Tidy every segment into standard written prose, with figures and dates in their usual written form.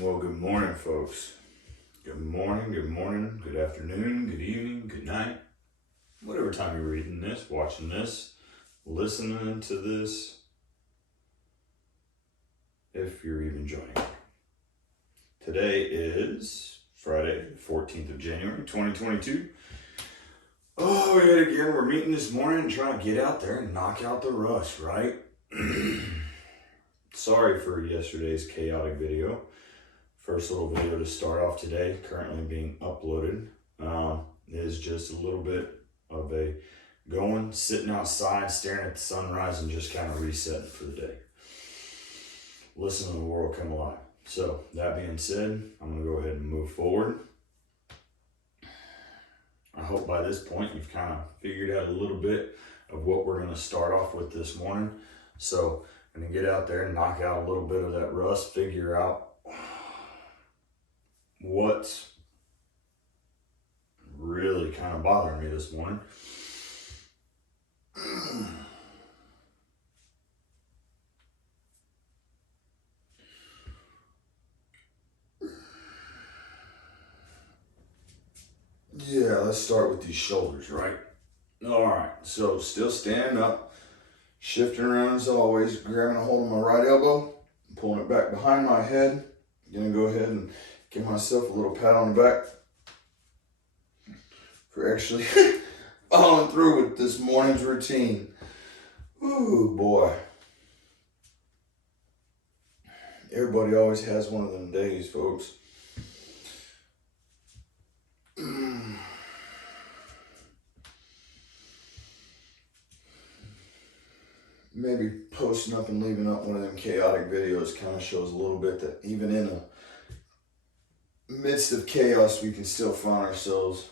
Well, good morning, folks. Good morning, good afternoon, good evening, good night. Whatever time you're reading this, watching this, listening to this, if you're even joining. Today is Friday, 14th of January, 2022. Oh, yet again, we're meeting this morning and trying to get out there and knock out the rush, right? Sorry for yesterday's chaotic video. First little video to start off today, currently being uploaded, is just a little bit of a going, sitting outside, staring at the sunrise, and just kind of resetting for the day. Listening to the world come alive. So, that being said, I'm going to go ahead and move forward. I hope by this point you've kind of figured out a little bit of what we're going to start off with this morning. So, I'm going to get out there and knock out a little bit of that rust, figure out what's really kind of bothering me this morning. Yeah, let's start with these shoulders, right? All right, so still standing up, shifting around as always, grabbing a hold of my right elbow, pulling it back behind my head. Gonna go ahead and give myself a little pat on the back for actually following through with this morning's routine. Ooh, boy. Everybody always has one of them days, folks. Maybe posting up and leaving up one of them chaotic videos kind of shows a little bit that even in the midst of chaos, we can still find ourselves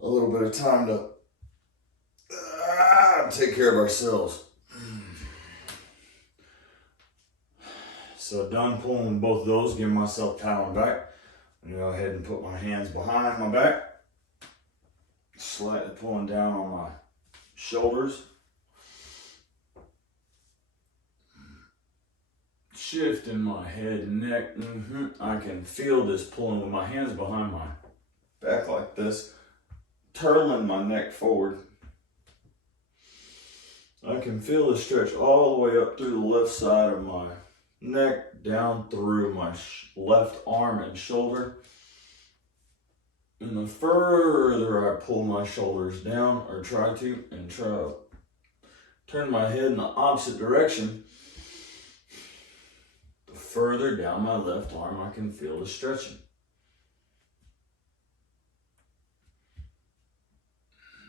a little bit of time to take care of ourselves. So done pulling both of those, giving myself a pat on the back. I'm going to go ahead and put my hands behind my back, slightly pulling down on my shoulders. Shifting my head and neck. I can feel this pulling with my hands behind my back like this, turning my neck forward. I can feel the stretch all the way up through the left side of my neck, down through my left arm and shoulder. And the further I pull my shoulders down, or try to turn my head in the opposite direction, the further down my left arm I can feel the stretching.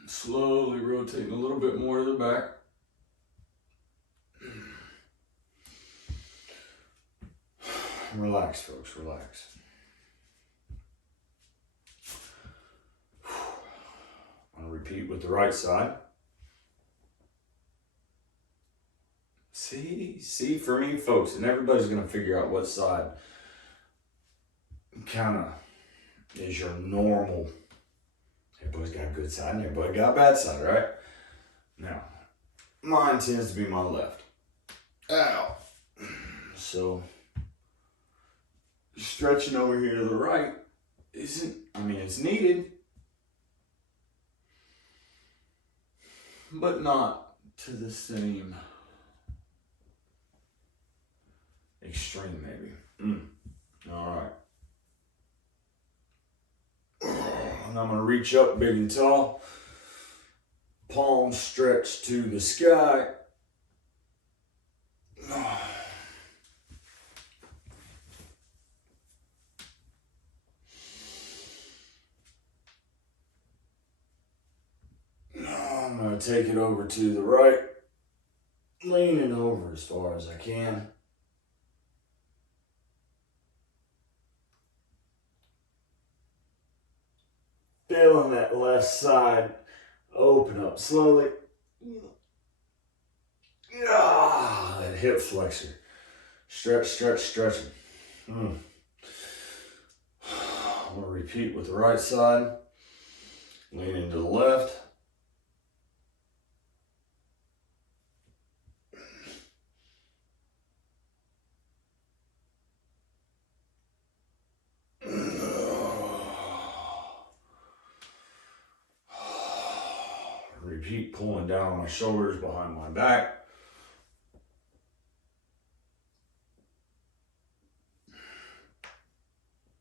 Slowly rotating a little bit more to the back. Relax, folks, relax. I'll repeat with the right side. See for me, folks, and everybody's going to figure out what side kind of is your normal. Everybody's got a good side and everybody got a bad side, right? Now, mine tends to be my left. Ow. So, stretching over here to the right it's needed, but not to the same extreme, maybe. All right. And I'm going to reach up big and tall, palms stretched to the sky. I'm going to take it over to the right, leaning over as far as I can. Feeling that left side open up slowly. That hip flexor. Stretching. I'm going to repeat with the right side. Leaning to the left. Repeat pulling down on my shoulders, behind my back.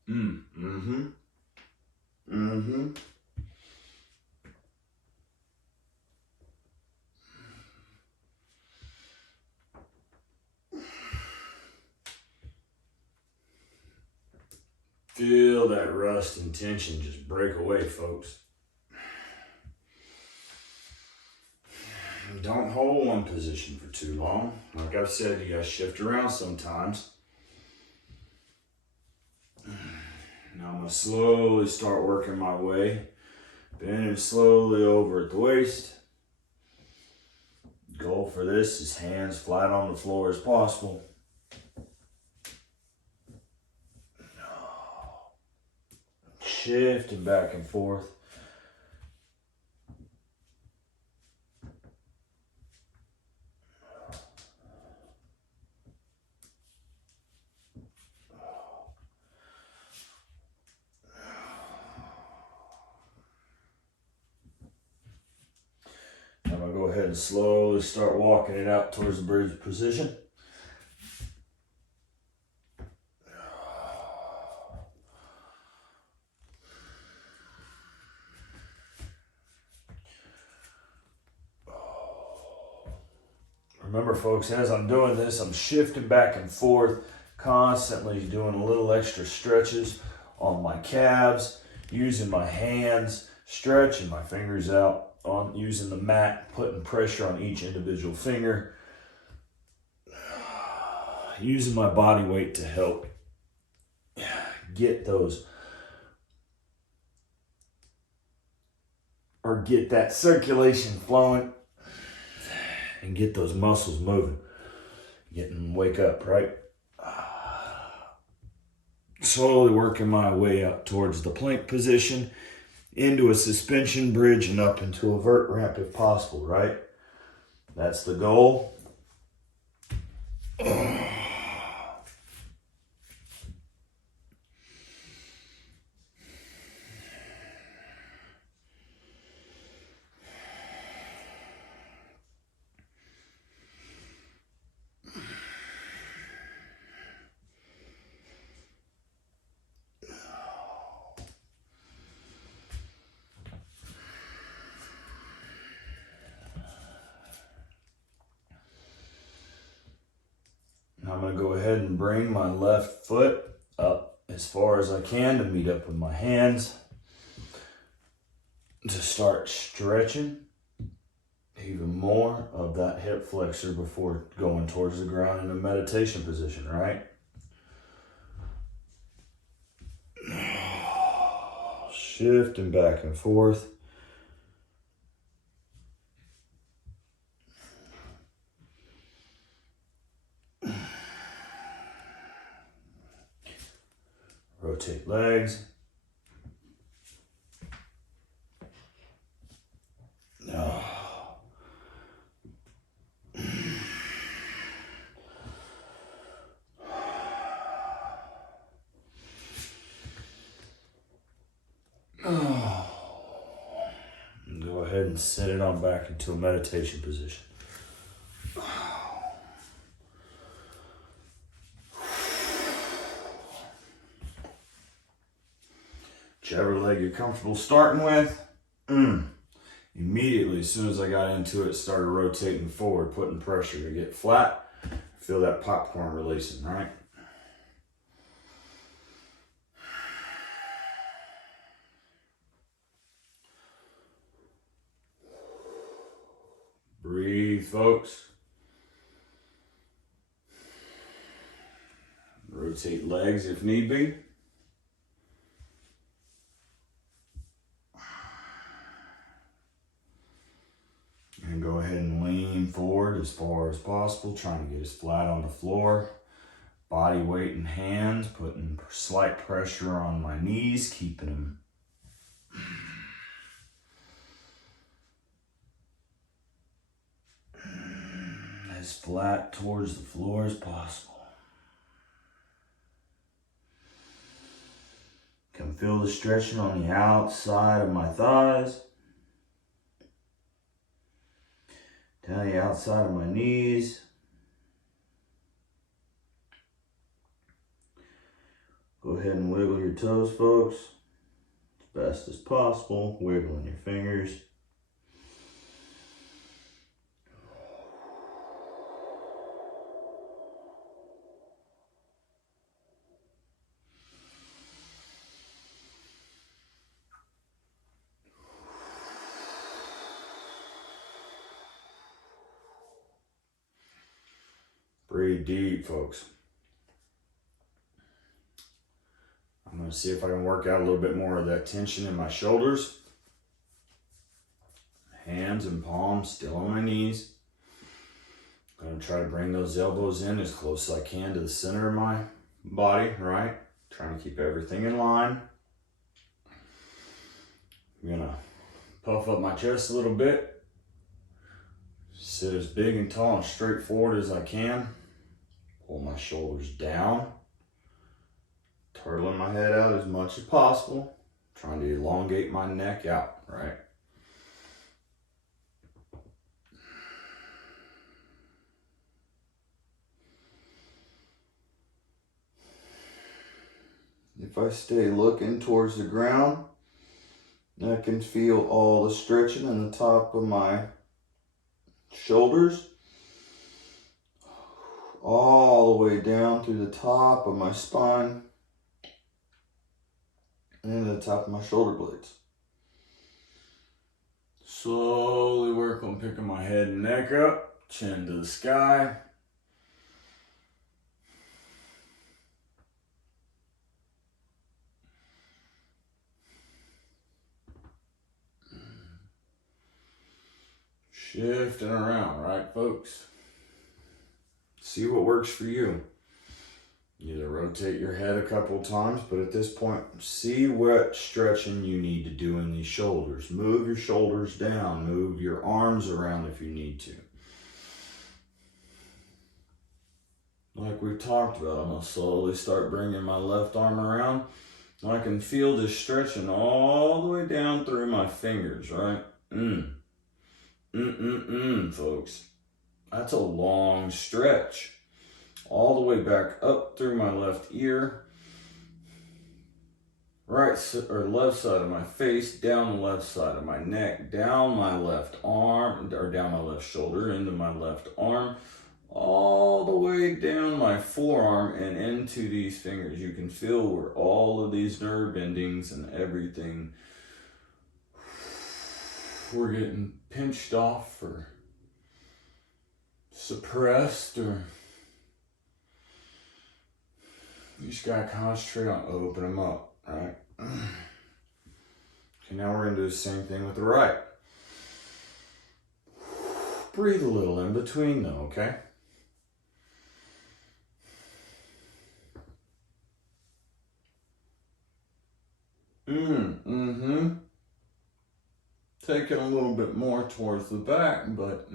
Mm-hmm. Feel that rust and tension just break away, folks. Don't hold one position for too long. Like I've said, you gotta shift around sometimes. Now I'm gonna slowly start working my way, bending slowly over at the waist. Goal for this is hands flat on the floor as possible. Shifting back and forth. I'm going to go ahead and slowly start walking it out towards the bridge position. Remember, folks, as I'm doing this, I'm shifting back and forth, constantly doing a little extra stretches on my calves, using my hands, stretching my fingers out, on using the mat, putting pressure on each individual finger, using my body weight to help get those, or get that circulation flowing and get those muscles moving, get them wake up, right? Slowly working my way up towards the plank position, into a suspension bridge and up into a vert ramp if possible, right? That's the goal. I'm going to go ahead and bring my left foot up as far as I can to meet up with my hands, to start stretching even more of that hip flexor before going towards the ground in a meditation position, right? Shifting back and forth. Rotate legs. Go ahead and set it on back into a meditation position. Whichever leg you're comfortable starting with. Immediately, as soon as I got into it, started rotating forward, putting pressure to get flat. Feel that popcorn releasing, right? Breathe, folks. Rotate legs if need be. And go ahead and lean forward as far as possible, trying to get as flat on the floor. Body weight and hands, putting slight pressure on my knees, keeping them as flat towards the floor as possible. Can feel the stretching on the outside of my thighs. down the outside of my knees. Go ahead and wiggle your toes, folks, as best as possible, wiggling your fingers. Breathe deep, folks. I'm going to see if I can work out a little bit more of that tension in my shoulders. Hands and palms still on my knees. I'm going to try to bring those elbows in as close as I can to the center of my body, right? Trying to keep everything in line. I'm going to puff up my chest a little bit. Sit as big and tall and straight forward as I can. Pull my shoulders down. Turtling my head out as much as possible. Trying to elongate my neck out, right? If I stay looking towards the ground, I can feel all the stretching in the top of my shoulders, all the way down through the top of my spine and to the top of my shoulder blades. Slowly work on picking my head and neck up, chin to the sky. Shifting around, right, folks? See what works for you. Either rotate your head a couple times, but at this point, see what stretching you need to do in these shoulders. Move your shoulders down, move your arms around if you need to. Like we've talked about, I'm going to slowly start bringing my left arm around. I can feel this stretching all the way down through my fingers, right? Folks. That's a long stretch. All the way back up through my left ear, right or left side of my face, down the left side of my neck, down my left arm, or down my left shoulder, into my left arm, all the way down my forearm and into these fingers. You can feel where all of these nerve endings and everything were getting pinched off or suppressed, or you just gotta concentrate on open them up, right? Okay, now we're gonna do the same thing with the right. Breathe a little in between though, okay? Take it a little bit more towards the back, but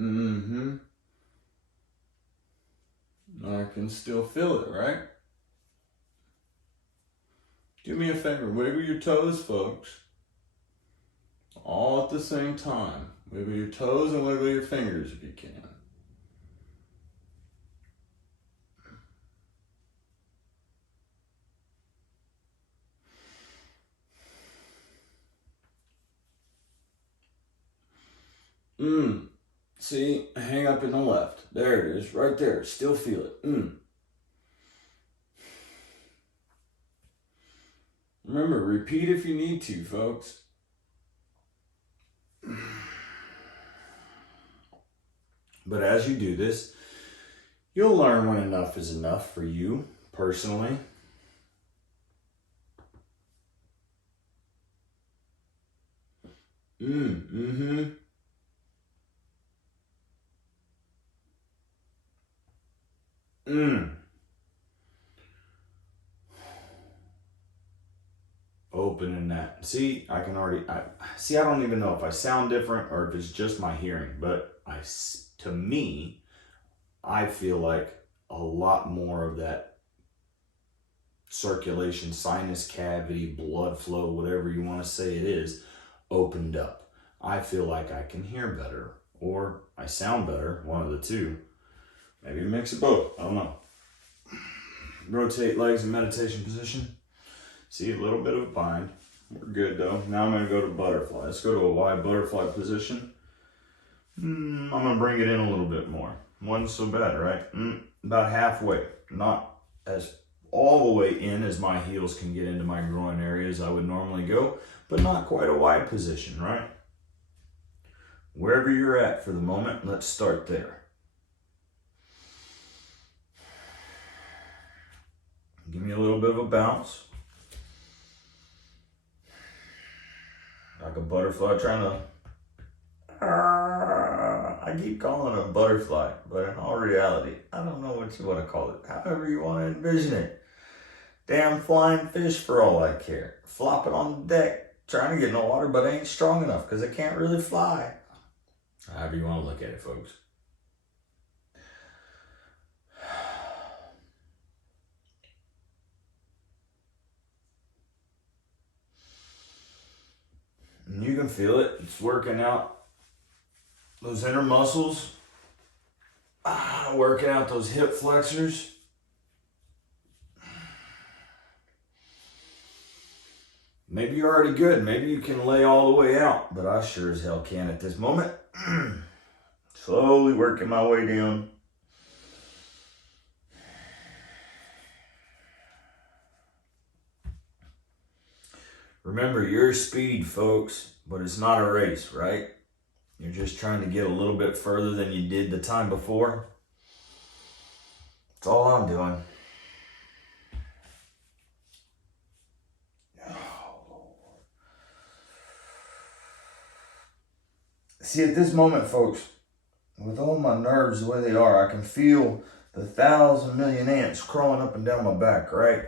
I can still feel it, right? Do me a favor, wiggle your toes, folks. All at the same time. Wiggle your toes and wiggle your fingers if you can. See, hang up in the left. There it is, right there. Still feel it. Remember, repeat if you need to, folks. But as you do this, you'll learn when enough is enough for you personally. Opening that. See, I can already, I don't even know if I sound different or if it's just my hearing, but to me, I feel like a lot more of that circulation, sinus cavity, blood flow, whatever you want to say it is, opened up. I feel like I can hear better, or I sound better, one of the two. Maybe a mix of both, I don't know. Rotate legs in meditation position. See, a little bit of a bind. We're good though. Now I'm gonna go to butterfly. Let's go to a wide butterfly position. I'm gonna bring it in a little bit more. Wasn't so bad, right? About halfway. Not as all the way in as my heels can get into my groin area as I would normally go, but not quite a wide position, right? Wherever you're at for the moment, let's start there. Give me a little bit of a bounce. Like a butterfly trying to... I keep calling it a butterfly, but in all reality, I don't know what you want to call it. However you want to envision it. Damn flying fish for all I care. Flopping on the deck, trying to get in the water, but ain't strong enough because it can't really fly. However you want to look at it, folks. And you can feel it. It's working out those inner muscles. Working out those hip flexors. Maybe you're already good. Maybe you can lay all the way out, but I sure as hell can at this moment. Slowly working my way down. Remember, your speed, folks, but it's not a race, right? You're just trying to get a little bit further than you did the time before. That's all I'm doing. See, at this moment, folks, with all my nerves the way they are, I can feel the 1,000 million ants crawling up and down my back, right?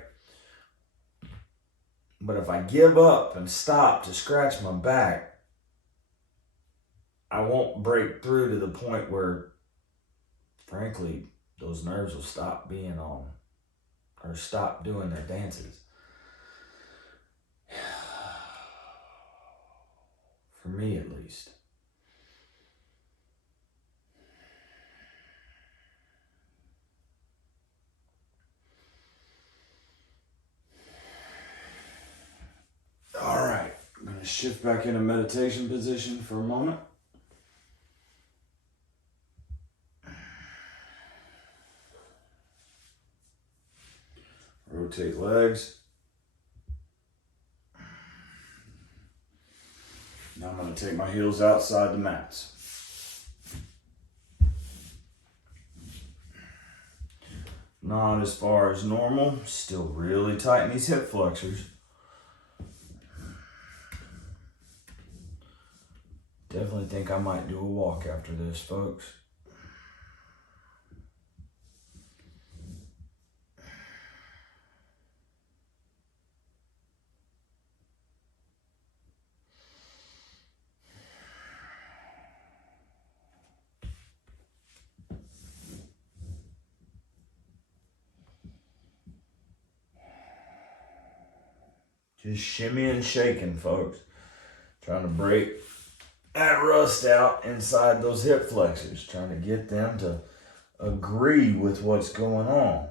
But if I give up and stop to scratch my back, I won't break through to the point where, frankly, those nerves will stop being on or stop doing their dances. For me, at least. All right, I'm going to shift back into meditation position for a moment. Rotate legs. Now I'm going to take my heels outside the mats. Not as far as normal. Still really tight in these hip flexors. Definitely think I might do a walk after this, folks. Just shimmy and shaking, folks. Trying to break that rust out inside those hip flexors. Trying to get them to agree with what's going on.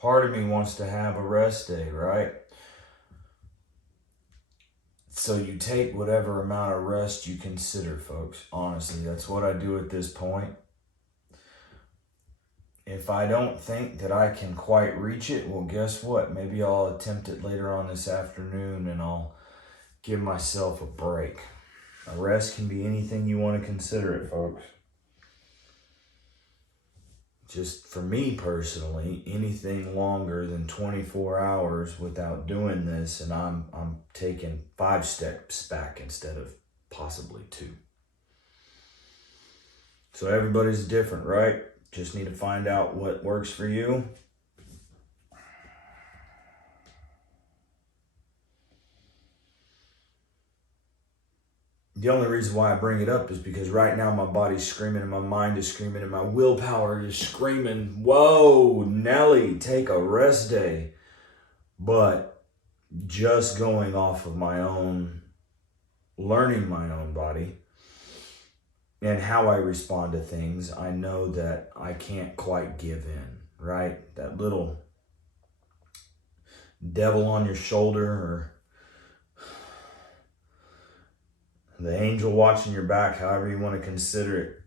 Part of me wants to have a rest day, right? So you take whatever amount of rest you consider, folks. Honestly, that's what I do at this point. If I don't think that I can quite reach it, well, guess what? Maybe I'll attempt it later on this afternoon and I'll give myself a break. A rest can be anything you want to consider it, folks. just for me personally, anything longer than 24 hours without doing this, and I'm taking 5 steps back instead of possibly 2. So everybody's different, right? Just need to find out what works for you. The only reason why I bring it up is because right now my body's screaming and my mind is screaming and my willpower is screaming, whoa, Nelly, take a rest day. But just going off of my own, learning my own body and how I respond to things, I know that I can't quite give in, right? That little devil on your shoulder, or the angel watching your back, however you want to consider it.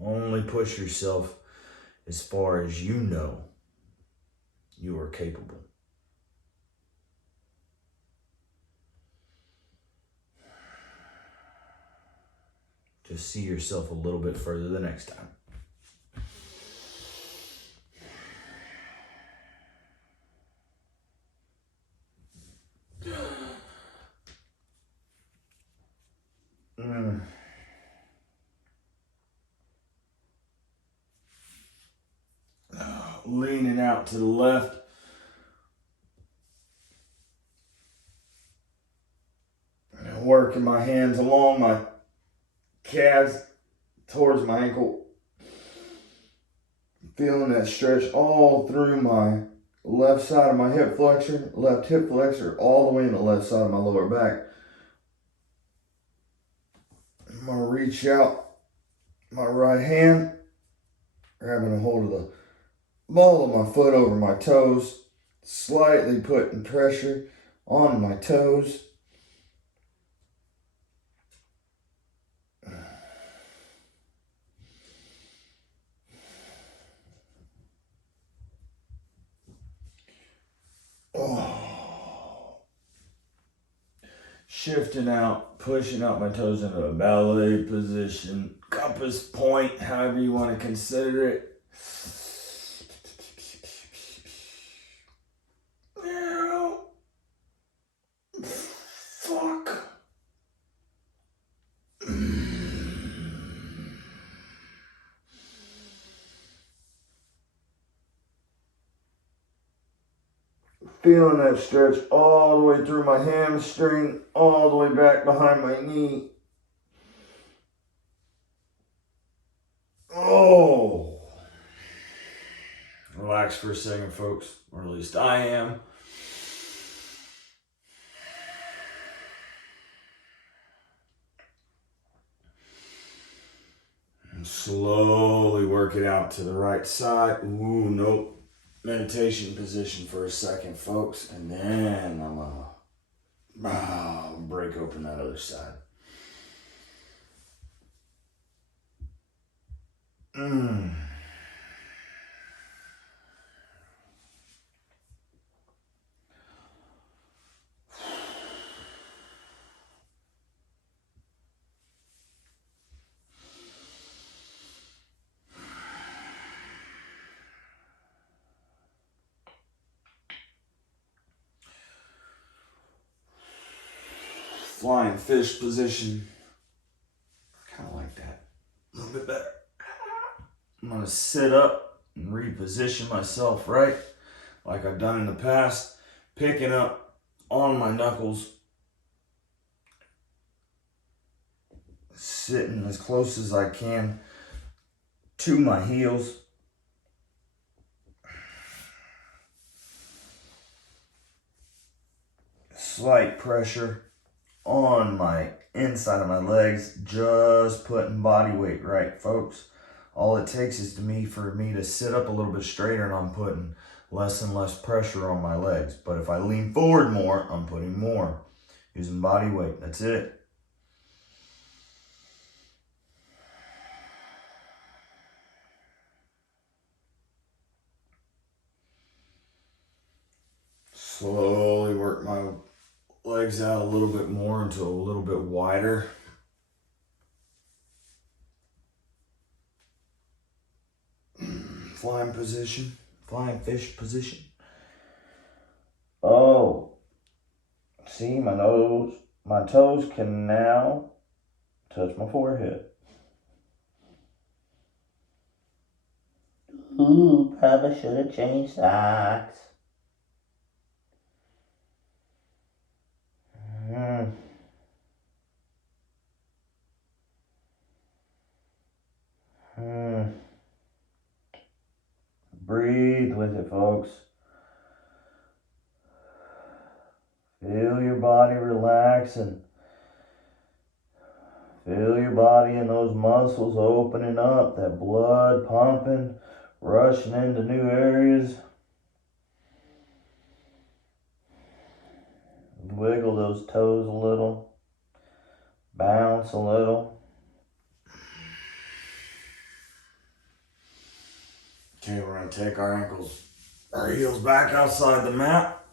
Only push yourself as far as you know you are capable. Just see yourself a little bit further the next time. Leaning out to the left. Working my hands along my calves towards my ankle. Feeling that stretch all through my left side of my hip flexor, left hip flexor, all the way in the left side of my lower back. I'm going to reach out my right hand, grabbing a hold of the ball of my foot over my toes, slightly putting pressure on my toes. Oh. Shifting out, pushing out my toes into a ballet position, compass point, however you want to consider it. Fuck. Feeling that stretch all the way through my hamstring, all the way back behind my knee. Oh. Relax for a second, folks, or at least I am. And slowly work it out to the right side. Ooh, nope. Meditation position for a second, folks, and then I'm gonna break open that other side. Flying fish position. Kind of like that. A little bit better. I'm going to sit up and reposition myself right, like I've done in the past. Picking up on my knuckles. Sitting as close as I can to my heels. Slight pressure on my inside of my legs, just putting body weight right, folks. All it takes is for me to sit up a little bit straighter, and I'm putting less and less pressure on my legs. But if I lean forward more, I'm putting more. Using body weight, that's it. Slowly work my legs out a little bit more until a little bit wider. flying position, flying fish position. Oh, see, my toes can now touch my forehead. Ooh, probably should have changed socks. Breathe with it, folks. Feel your body relaxing. Feel your body and those muscles opening up, that blood pumping, rushing into new areas. Wiggle those toes a little. Bounce a little. Okay, we're gonna take our heels back outside the mat.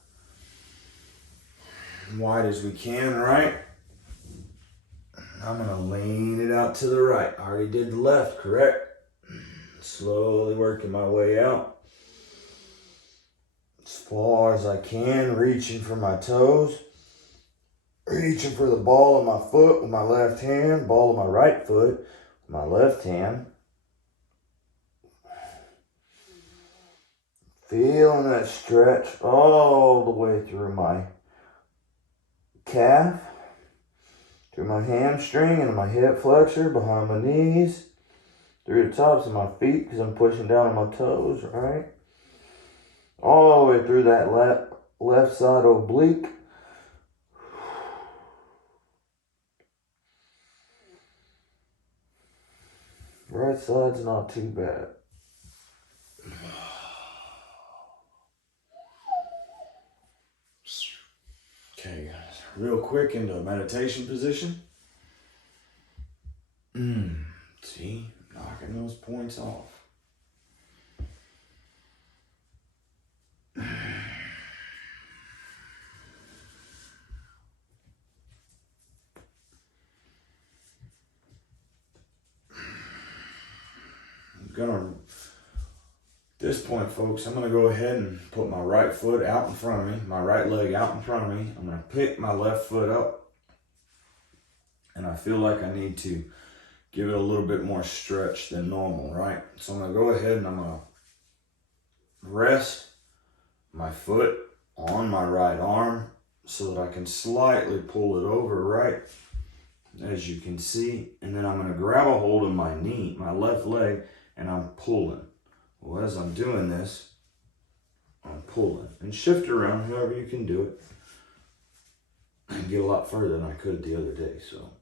Wide as we can, right? I'm gonna lean it out to the right. I already did the left, correct? Slowly working my way out. As far as I can, reaching for my toes. Reaching for the ball of my foot with my left hand, ball of my right foot with my left hand. Feeling that stretch all the way through my calf, through my hamstring and my hip flexor, behind my knees, through the tops of my feet because I'm pushing down on my toes, right? All the way through that left side oblique. Right side's not too bad. Okay, guys, real quick into a meditation position. See, knocking those points off. At this point, folks, I'm gonna go ahead and put my right foot out in front of me, my right leg out in front of me. I'm gonna pick my left foot up, and I feel like I need to give it a little bit more stretch than normal, right? So I'm gonna go ahead and I'm gonna rest my foot on my right arm so that I can slightly pull it over, right? As you can see, and then I'm gonna grab a hold of my knee, my left leg, and I'm pulling. Well, as I'm doing this, I'm pulling. And shift around however you can do it. And get a lot further than I could the other day, so.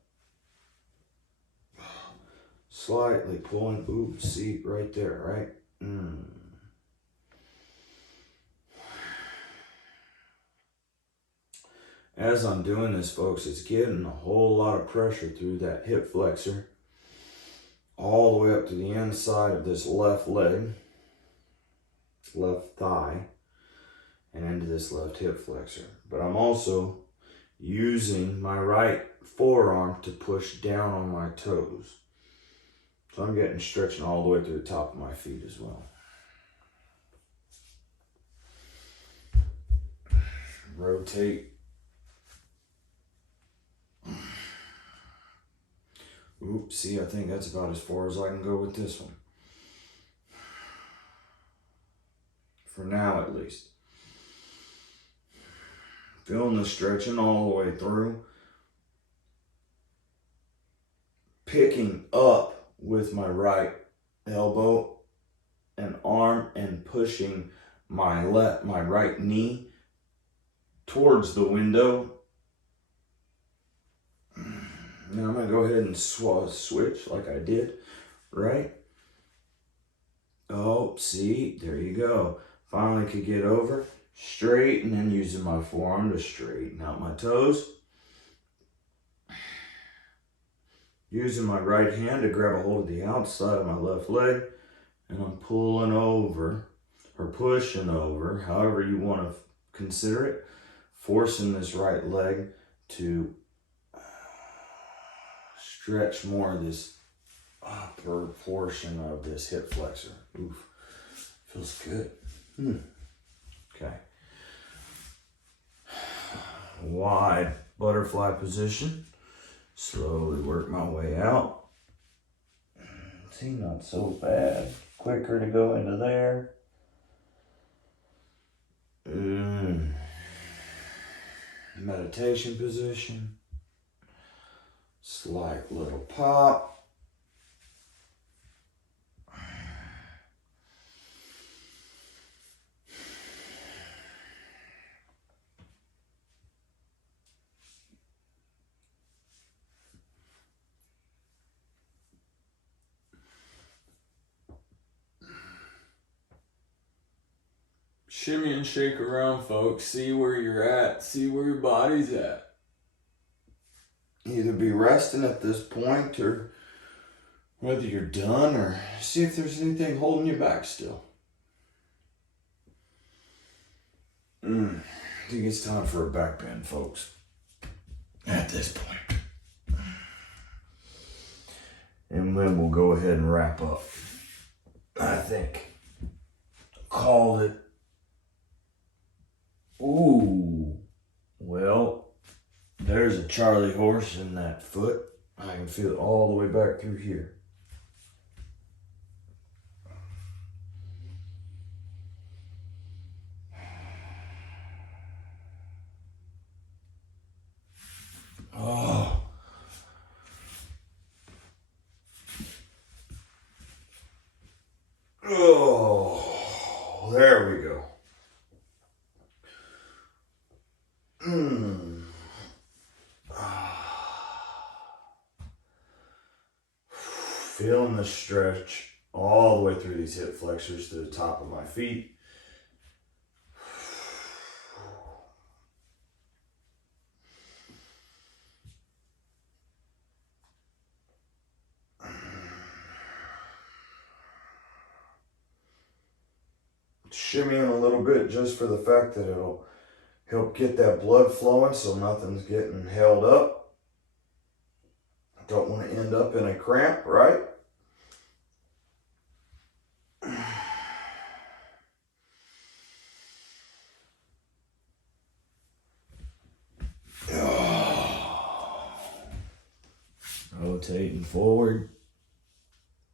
Slightly pulling, ooh, see, right there, right? As I'm doing this, folks, it's getting a whole lot of pressure through that hip flexor, all the way up to the inside of this left leg, left thigh, and into this left hip flexor. But I'm also using my right forearm to push down on my toes. So I'm getting stretching all the way through the top of my feet as well. Rotate. Oops, see, I think that's about as far as I can go with this one. For now, at least. Feeling the stretching all the way through. Picking up with my right elbow and arm and pushing my right knee towards the window. Now I'm gonna go ahead and switch like I did, right? Oh, see, there you go. Finally could get over, straight, and then using my forearm to straighten out my toes. Using my right hand to grab a hold of the outside of my left leg, and I'm pulling over, or pushing over, however you want to consider it, forcing this right leg to stretch more of this upper portion of this hip flexor. Oof. Feels good. Okay. Wide butterfly position. Slowly work my way out. See, not so bad. Quicker to go into there. Meditation position. Slight little pop. Shimmy and shake around, folks. See where you're at. See where your body's at. Either be resting at this point, or whether you're done, or see if there's anything holding you back still. I think it's time for a back bend, folks. At this point. And then we'll go ahead and wrap up. I think. Call it. Ooh, well, there's a Charlie horse in that foot. I can feel it all the way back through here. Oh. Oh, there we go. Feeling the stretch all the way through these hip flexors to the top of my feet. Shimmying a little bit just for the fact that it'll help get that blood flowing so nothing's getting held up. Don't want to end up in a cramp, right? Rotating forward,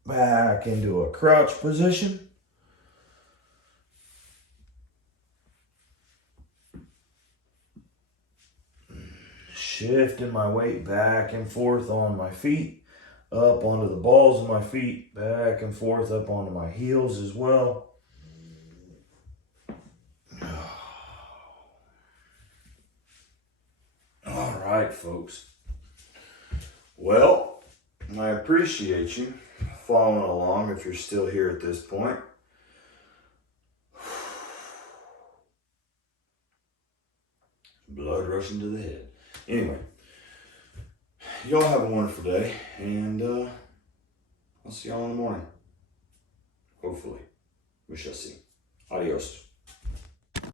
back into a crouch position. Shifting my weight back and forth on my feet, up onto the balls of my feet, back and forth up onto my heels as well. All right, folks. Well, I appreciate you following along if you're still here at this point. Blood rushing to the head. Anyway, y'all have a wonderful day, and I'll see y'all in the morning. Hopefully. We shall see. Adios.